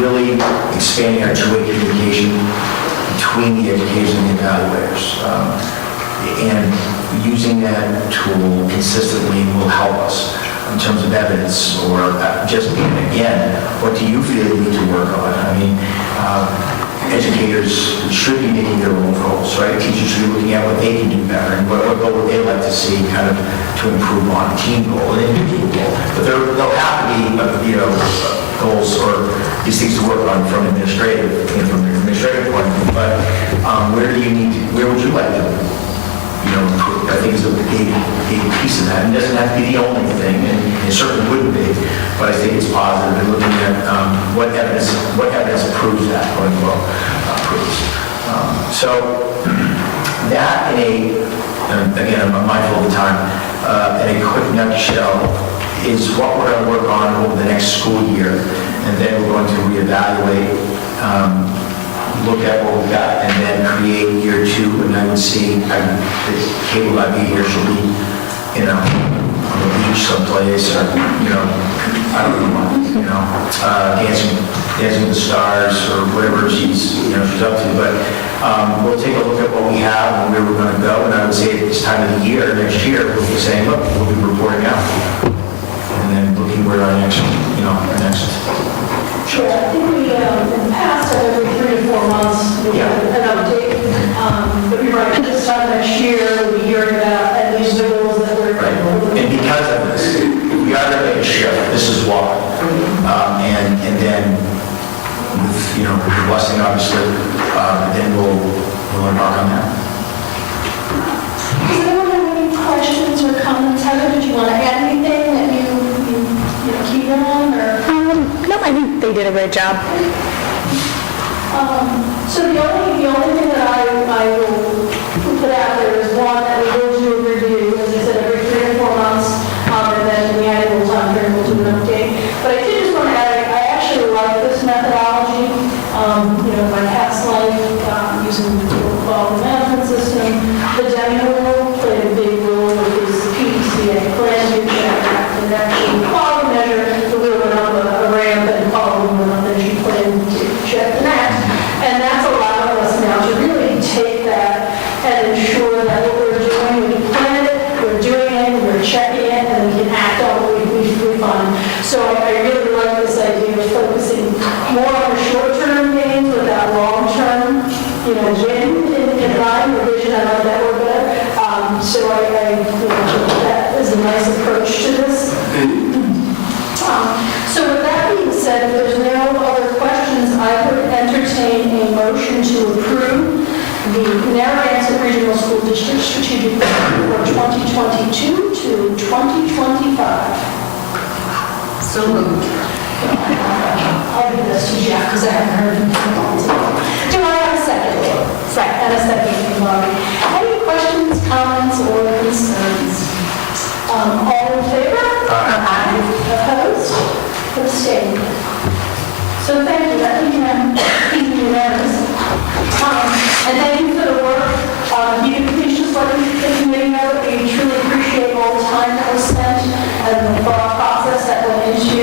really expanding our two-way communication between the educators and the evaluators and using that tool consistently will help us in terms of evidence, or just, again, what do you feel you need to work on? I mean, educators should be making their own goals, right? Teachers should be looking at what they can do better and what goal would they like to see kind of to improve on, a team goal, an individual goal. But there'll have to be, goals or these things to work on from from an administrative point of view. But where would you like to, improve? I think is a big piece of that. And it doesn't have to be the only thing, and it certainly wouldn't be. But I think it's positive in looking at what evidence proves that, or proves. So that again, I'm mindful of the time, in a quick nutshell, is what we're going to work on over the next school year. And then we're going to reevaluate, look at what we've got, and then create year 2. And I would see, Kate will not be here, she'll be, on the beach someplace, or, I don't know, dancing with the stars, or whatever she's up to. But we'll take a look at what we have and where we're going to go. And I would say at this time of the year, next year, we'll be saying, look, we'll be reporting out. And then looking where our next. Sure, I think we, in the past, every 3 to 4 months, we have an update. But you're right, this time next year, we'll be hearing about at least the goals that we're... Right, and because of this, if we are going to make a shift, this is why. And then, with, the blessing, obviously, then we'll embark on that. Does anyone have any questions or comments? Heather, did you want to add anything that you keep on, or? No, I think they did a great job. So the only thing that I will put out there is one, that we will do a review, as I said, every 3 or 4 months, and then in the annual time frame, we'll do an update. But I did just want to add, I actually like this methodology. My past life, using the quality management system, the demo role played a big role with this PDCA plan, and actually quality measure, the wheel went up a ramp and quality went up, and she planned to check the next. And that's allowed us now to really take that and ensure that what we're doing, we plan it, we're doing it, we're checking it, and we can act on what we find. So I really like this idea of focusing more on the short-term gains with that long-term, win in mind, revision, I like that word better. So I that is a nice approach to this. So with that being said, strategic plan for 2022 to 2025. So moved. I'll give this to Jeff because I haven't heard him for a long time. Do I have a second? Second. And a second from Laurie. Any questions, comments, or concerns? All in favor? Aye. Opposed? Abstained? So thank you. That being unanimous. And thank you for the work. You can please just let the committee know that we truly appreciate all the time that was spent and the thought process that went into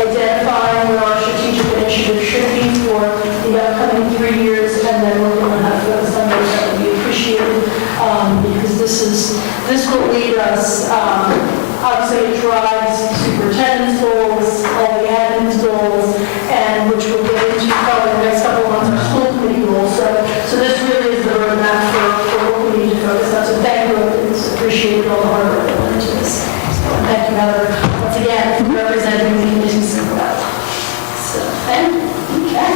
identifying what our strategic initiative should be for the upcoming 3 years, and then we're going to have those numbers that will be appreciated because this will lead us. Obviously, it drives superintendent's goals, all the admin's goals, and which we'll get into probably the next couple of months, our school committee goals. So this really is the roadmap for what we need to focus on. So thank you. It's appreciated all the hard work that went into this. So thank you, Heather, once again, for representing the committee so well. So thank you. Okay.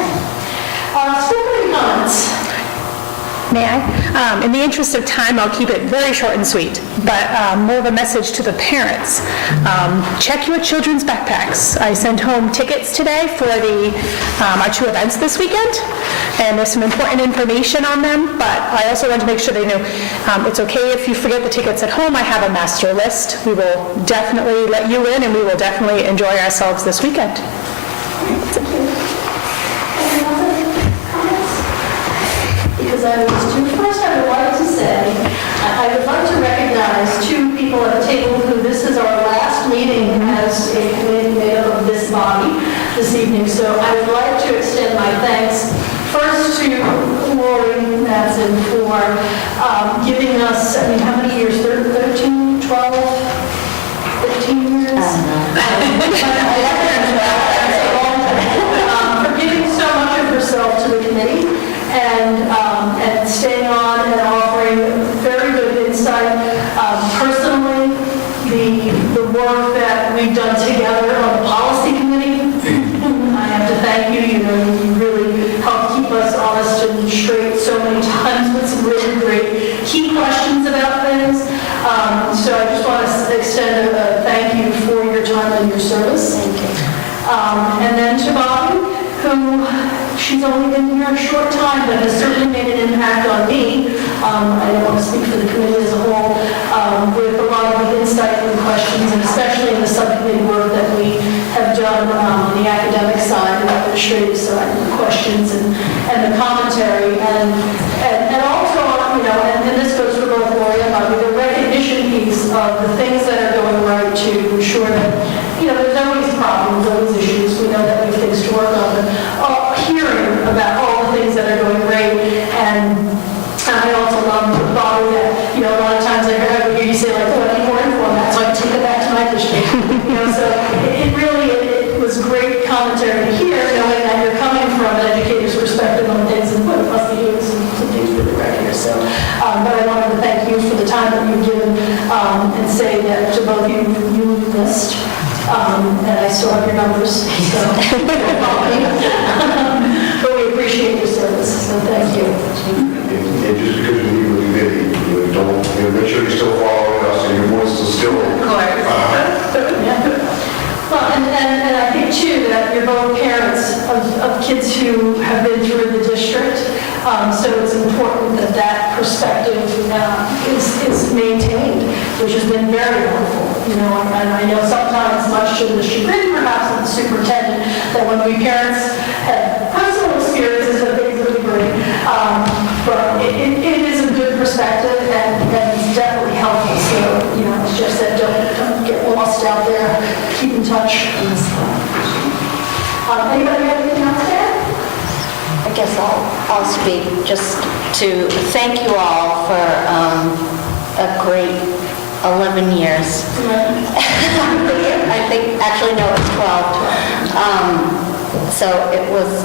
School committee comments. May I? In the interest of time, I'll keep it very short and sweet, but more of a message to the parents. Check your children's backpacks. I sent home tickets today for our 2 events this weekend, and there's some important information on them, but I also want to make sure they know it's okay if you forget the tickets at home. I have a master list. We will definitely let you in, and we will definitely enjoy ourselves this weekend. Because I was too. First, I would like to say, I would like to recognize 2 people at the table who this is our last meeting as a committee made up of this body this evening. So I would like to extend my thanks first to Lori Madsen for giving us, I mean, how many years? 13, 12, 15 years? For giving so much of herself to the committee. And staying on and offering very good insight. Personally, the work that we've done together on the policy committee, I have to thank you. You know, you really helped keep us honest and straight so many times with some really great key questions about things. So I just want to extend a thank you for your time and your service. Thank you. And then to Bobby, who she's only been here a short time, but has certainly made an impact on me. I don't want to speak for the committee as a whole, with a lot of the insight and questions, and especially in the subcommittee work that we have done on the academic side and administrative side, and the questions and the commentary, and also, you know, and this goes for both Lori and Bobby, the recognition piece of the things that are going right to ensure that, you know, there's always problems, always issues. We know that we have things to work on, but hearing about all the things that are going great, and I also love Bobby that, you know, a lot of times I would hear you say, like, oh, I need more info on that, so I can take it back to my district. You know, so it really was great commentary to hear, knowing that you're coming from an educator's perspective on things, and what must be doing some things really right here. So, but I wanted to thank you for the time that you've given, and say that to both you missed. And I still have your numbers, so but we appreciate your service, so thank you. And just because we leave with committee, don't, make sure you're still following us and your voice is still. Of course. Well, and I think too that you're both parents of kids who have been through the district, so it's important that that perspective is maintained, which has been very helpful. You know, and I know sometimes, much to the chagrin perhaps of the superintendent, that when we parents have personal experiences of things really great, but it is a good perspective and it's definitely helpful. So, you know, it's just that don't get lost out there. Keep in touch. Anybody have anything else to add? I guess I'll speak just to thank you all for a great 11 years. I think, actually, no, it's 12. So it was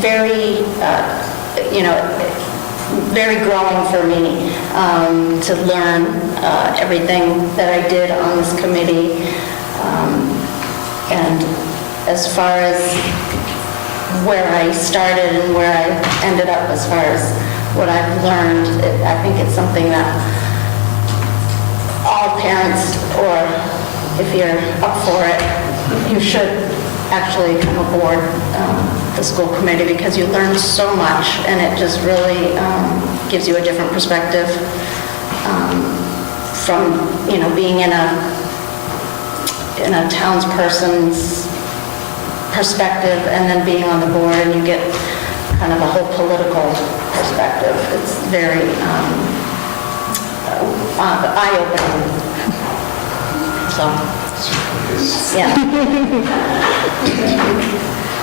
very, very growing for me to learn everything that I did on this committee. And as far as where I started and where I ended up as far as what I've learned. I think it's something that all parents, or if you're up for it, you should actually come aboard the school committee, because you learn so much, and it just really gives you a different perspective from, being in a townsperson's perspective, and then being on the board, and you get kind of a whole political perspective. It's very eye-opening. So, yeah.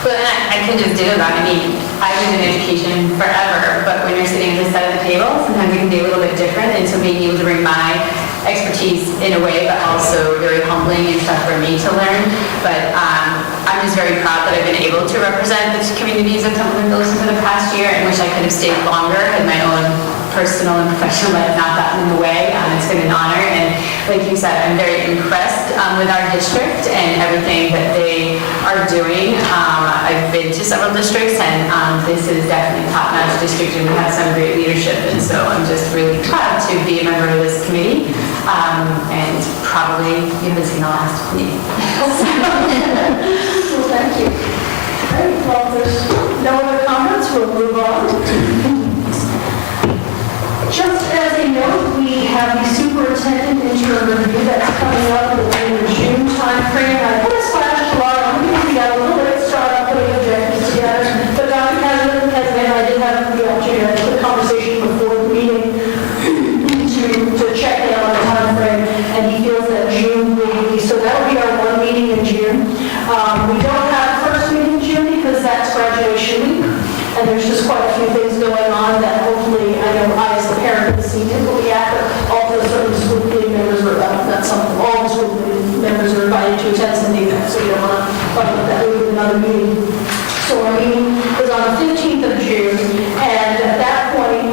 But I can just do about it. I mean, I was in education forever, but when you're sitting at this side of the table, sometimes it can be a little bit different. And so being able to bring my expertise in a way, but also very humbling and stuff for me to learn. But I'm just very proud that I've been able to represent the communities of Templeton Village for the past year, and wish I could have stayed longer, had my own personal and professional life not gotten in the way. It's been an honor, and like you said, I'm very impressed with our district and everything that they are doing. I've been to several districts, and this is definitely a top-notch district, and we have some great leadership, and so I'm just really proud to be a member of this committee, and probably this is the last meeting. Well, thank you. Great, well, if there's no other comments, we'll move on. Just as a note, we have the superintendent interim review that's coming up in the June timeframe. I put a slash July, I'm going to get a little bit started putting objectives together. But Dr. Kazan, I did have the opportunity to have a conversation before the meeting to check in on the timeframe, and he feels that June will be, so that'll be our one meeting in June. We don't have the first meeting in June because that's graduation week, and there's just quite a few things going on that hopefully, I know I as the parent can see typically after all the school committee members are, not some, all the school committee members are invited to attend something that, so we don't want to talk about that with another meeting. So our meeting is on the 15th of June, and at that point,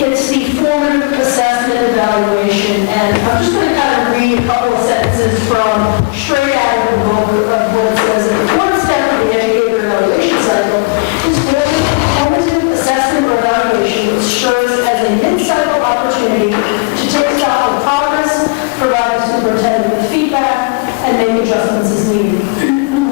it's the formative assessment evaluation, and I'm just going to kind of read a couple of sentences from straight out of the book of what it says. The fourth step of the educator evaluation cycle is really formative assessment or evaluation, which serves as a mid-cycle opportunity to take stock of progress, provide the superintendent with feedback, and make adjustments as needed.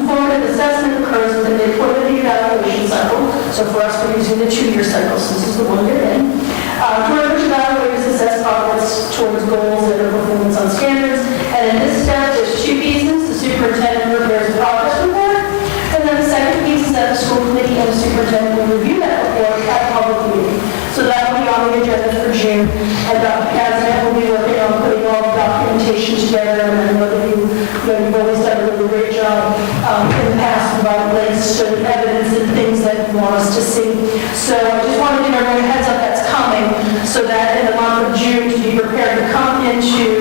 Formative assessment occurs at the midpoint of the evaluation cycle, so for us, we're using the 2-year cycle, since this is the one you're in. During which evaluators assess progress towards goals and performance on standards. And in this step, there's 2 pieces. The superintendent prepares a progress report, and then the second piece is that the school committee and the superintendent will review that report at a public meeting. So that will be on the agenda for June, and Dr. Kazan will be working on putting all the documentation together, and I know that you've always done a really great job in the past about links to evidence and things that you want us to see. So I just want to give everyone a heads up that's coming, so that in the month of June, to be prepared to come into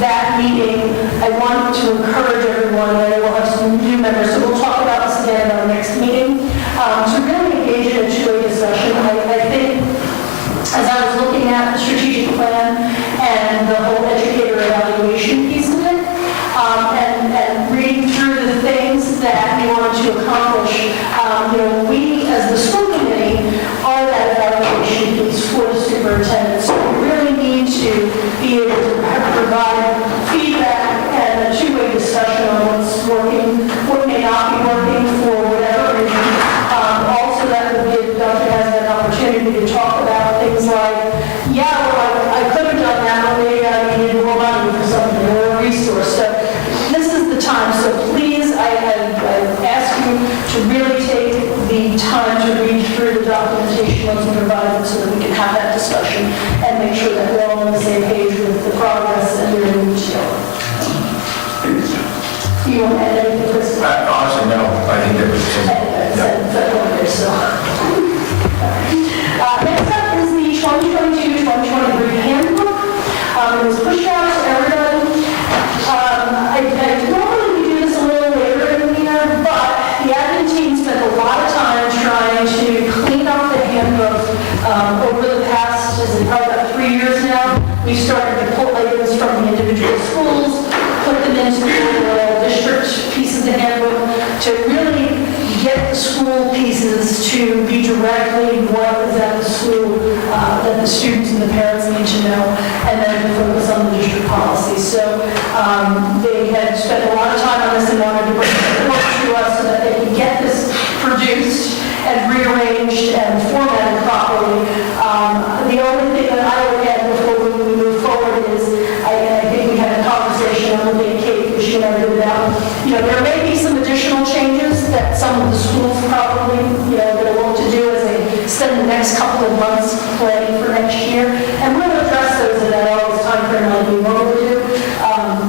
that meeting. I want to encourage everyone, and I will have some new members, so we'll talk about this again in our next meeting, to really engage in a two-way discussion. I think, as I was looking at the strategic plan and the whole educator evaluation piece of it, and reading through the things that we wanted to accomplish, we as the school committee are that evaluation piece for the superintendent. So we really need to be able to provide feedback and a two-way discussion on what's working, what may not be working for whatever reason. Also, that would give Dr. Has an opportunity to talk about things like, I could have done that, but maybe I needed more money for something, or a resource. So this is the time. So please, I ask you to really take the time to read through the documentation once we provide it, so that we can have that discussion and make sure that we're all on the same page with the progress and we're moving together. Do you want to add anything, Chris? Honestly, no. I think that was Next up is the 2022-2023 Handbook. It was pushed out to everybody. I normally we do this a little later in the year, but the admin team spent a lot of time trying to clean up the handbook over the past, probably about 3 years now. We started to pull items from the individual schools, put them into the district piece of the handbook to really get the school pieces to be directly what is at the school students and the parents need to know, and then to focus on the district policy. So they had spent a lot of time on this and wanted to bring it forward to us so that they could get this produced and rearranged and formatted properly. The only thing that I would add before we move forward is, I think we had a conversation on the day Kate, because she never did that. There may be some additional changes that some of the schools probably, will want to do as they spend the next couple of months planning for next year. And we'll address those in that August timeframe like we normally do.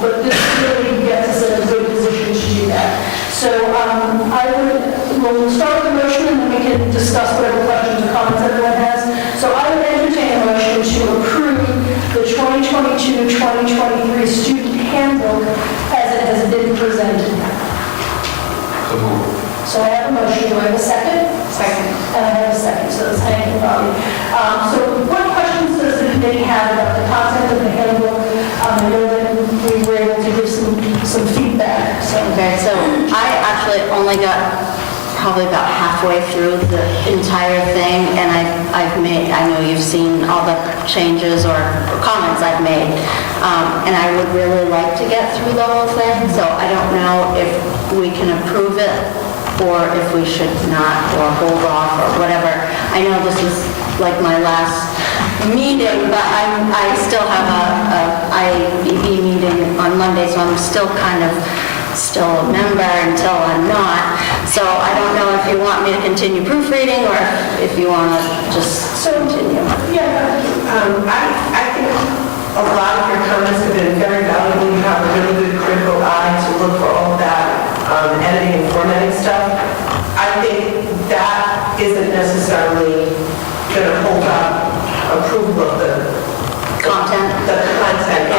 But this really gets us in a good position to do that. So we'll start with the motion and then we can discuss whatever questions or comments everyone has. So I would entertain a motion to approve the 2022-2023 student handbook as it has been presented. So I have a motion. Do I have a second? Second. And I have a second. So it's Hank and Bobby. So what questions does the committee have about the content of the handbook? I know that we were able to give some feedback. So. Okay, so I actually only got probably about halfway through the entire thing, and I know you've seen all the changes or comments I've made, and I would really like to get through the whole thing, so I don't know if we can approve it or if we should not, or hold off, or whatever. I know this is like my last meeting, but I still have a IEB meeting on Monday, so I'm still a member until I'm not. So I don't know if you want me to continue proofreading or if you want to just continue. Yeah. I think a lot of your comments have been very valuable. You have a really good critical eye to look for all of that editing and formatting stuff. I think that isn't necessarily going to hold up approval of the Content? The content.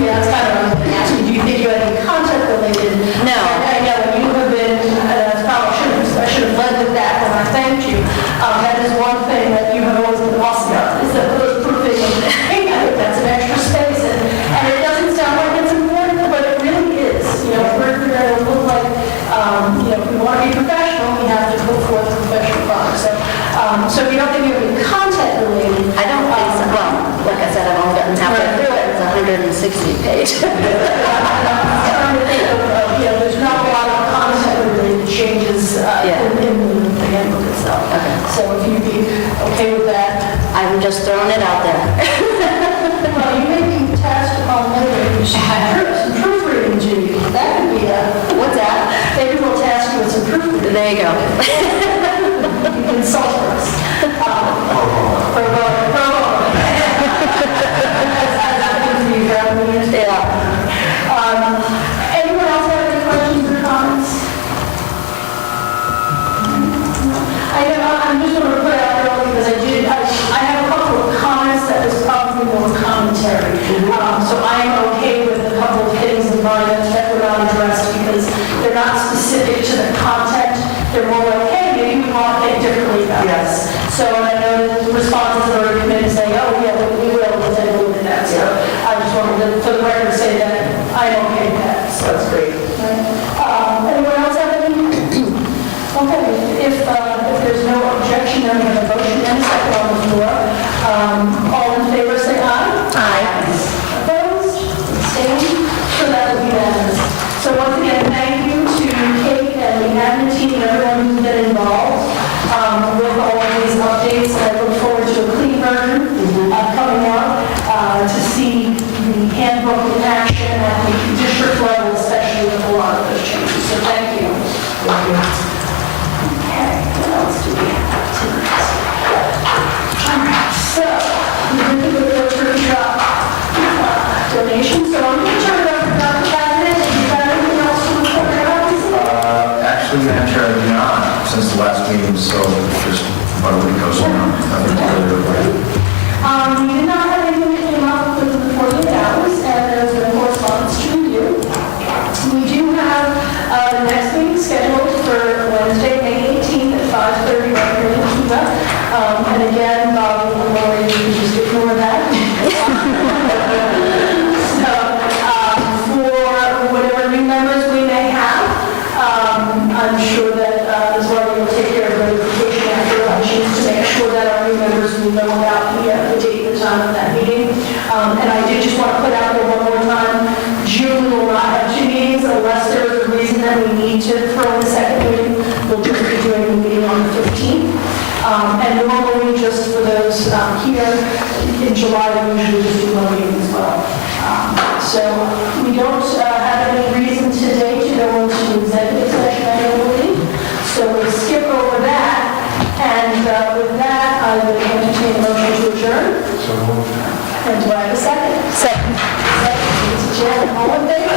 Yeah, that's kind of what I'm going to ask you. Do you think you have any content related? No. I know you have been, I should have led with that when I thanked you. That is one thing that you have always been awesome about, is that those proofing, hey, I think that's an extra space. And it doesn't sound like it's important, but it really is. We're going to look like, if we want to be professional, we have to put forth a professional product. So if you don't think you have any content related. I don't think so. Well, like I said, I've only gotten halfway through it. It's 160 page. There's not a lot of content-related changes in the handbook itself. Okay. So if you'd be okay with that. I'm just throwing it out there. Well, you may be tasked upon later, you should have some proofreading duty. That would be What's that? maybe we'll task you with some proofreading. There you go. You can consult for us. For anyone else have any questions or comments? I'm just going to put out early because I have a couple of comments that was probably more commentary. So I am okay with a couple of things in mind that were not addressed because they're not specific to the content. They're more like, hey, maybe we want to think differently about this. So I know that the responses have already come in and say, oh, yeah, we will, we'll take a look at that. So I just wanted to, for the record, say that I'm okay with that. So That's great. anyone else have any? Okay, if there's no objection, then we have a motion and a second on the floor. All in favor, say aye. Aye. Opposed? Abstained? So that will be unanimous. So once again, thank you to Kate and the admin team and everyone who's been involved with all of these updates. I look forward to a clean version coming out to see the handbook in action at the district level, especially with a lot of those changes. So thank you. Thank you. Okay, what else do we have tonight? All right, so we're going to go to the donations. So I'm going to turn it over to Dr. Cabinet. If you've got anything else to report about this? Actually, Madam Chair, I do not, since the last meeting, so just about a week ago, so nothing to really report. We did not have anything that came up within the 48 hours, and there's been correspondence to review. We do have the next meeting scheduled for Wednesday, May 18th at 5:30 right here in Kiva. And again, Bob and Lori, you can just ignore that. So for whatever new members we may have, I'm sure that Ms. Lori will take care of notification after elections to make sure that our new members will know about the here. In July, we usually just do one meeting as well. So we don't have any reason today to go into executive session, I don't believe. So we'll skip over that. And with that, I would entertain a motion to adjourn. So moved. And do I have a second? Second. Second, Ms. Jen, all in favor?